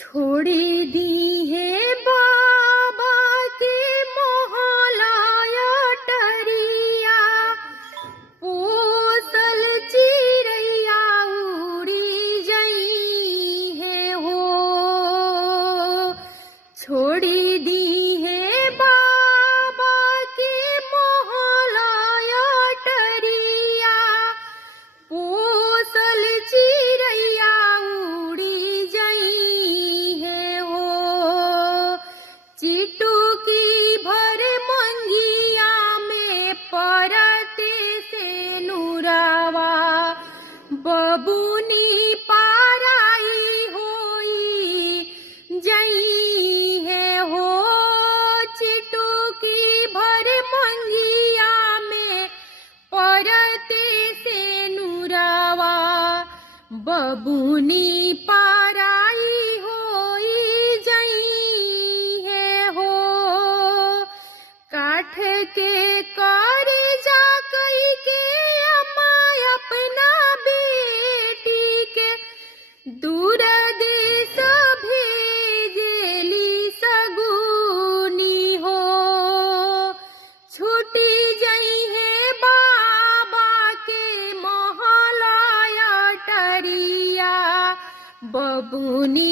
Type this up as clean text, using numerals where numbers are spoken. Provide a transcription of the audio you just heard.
छोड़ी दी है बाबा के मोहलाया टरिया, पोसल चिड़ैया उड़ी जई है हो। छोड़ी दी है बाबा के मोहलाया टरिया, पोसल चिड़ैया उड़ी जई है हो। चिटुकी भर मंगिया में परते से नुरावा, बबुनी पाराई होई जई है हो। चिटुकी भर मंगिया में परते से नुरावा, बबुनी पाराई होई जई है हो। काठ के करे जा कई के अम्मा अपना बेटी के, दूर देश भेजेली सगुनी हो। छूटी जई है बाबा के मोहलाया टरिया, बबुनी